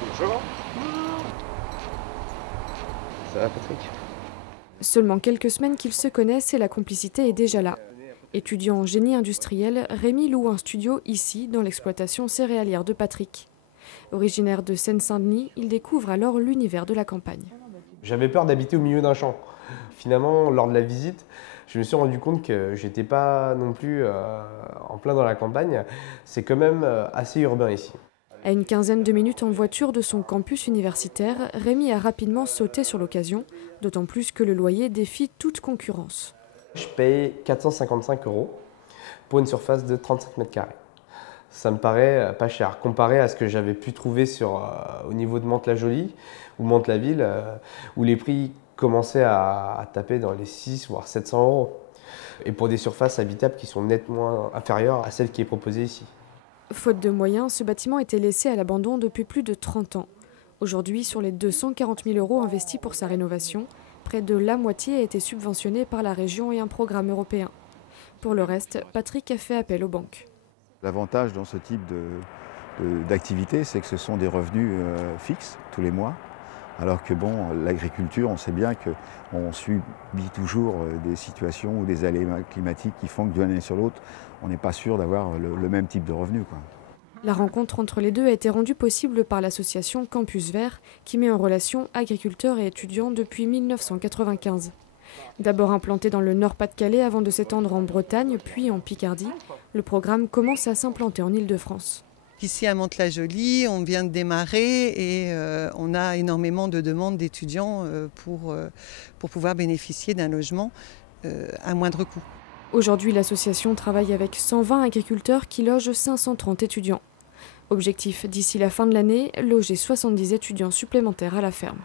Bonjour. Ça va, Patrick? Seulement quelques semaines qu'ils se connaissent et la complicité est déjà là. Étudiant en génie industriel, Rémi loue un studio ici, dans l'exploitation céréalière de Patrick. Originaire de Seine-Saint-Denis, il découvre alors l'univers de la campagne. J'avais peur d'habiter au milieu d'un champ. Finalement, lors de la visite, je me suis rendu compte que j'étais pas non plus en plein dans la campagne. C'est quand même assez urbain ici. À une quinzaine de minutes en voiture de son campus universitaire, Rémi a rapidement sauté sur l'occasion, d'autant plus que le loyer défie toute concurrence. Je paye 455 € pour une surface de 35 mètres carrés. Ça me paraît pas cher, comparé à ce que j'avais pu trouver au niveau de Mantes-la-Jolie ou Mantes-la-Ville, où les prix commençaient à taper dans les 6 voire 700 €. Et pour des surfaces habitables qui sont nettement inférieures à celle qui est proposée ici. Faute de moyens, ce bâtiment était laissé à l'abandon depuis plus de 30 ans. Aujourd'hui, sur les 240 000 € investis pour sa rénovation, près de la moitié a été subventionnée par la région et un programme européen. Pour le reste, Patrick a fait appel aux banques. L'avantage dans ce type d'activité, c'est que ce sont des revenus fixes tous les mois. Alors que bon, l'agriculture, on sait bien qu'on subit toujours des situations ou des aléas climatiques qui font que d'une année sur l'autre, on n'est pas sûr d'avoir le même type de revenus, quoi. La rencontre entre les deux a été rendue possible par l'association Campus Vert, qui met en relation agriculteurs et étudiants depuis 1995. D'abord implanté dans le Nord-Pas-de-Calais avant de s'étendre en Bretagne, puis en Picardie, le programme commence à s'implanter en Île-de-France. Ici à Mantes-la-Jolie, on vient de démarrer et on a énormément de demandes d'étudiants pour pouvoir bénéficier d'un logement à moindre coût. Aujourd'hui, l'association travaille avec 120 agriculteurs qui logent 530 étudiants. Objectif, d'ici la fin de l'année, loger 70 étudiants supplémentaires à la ferme.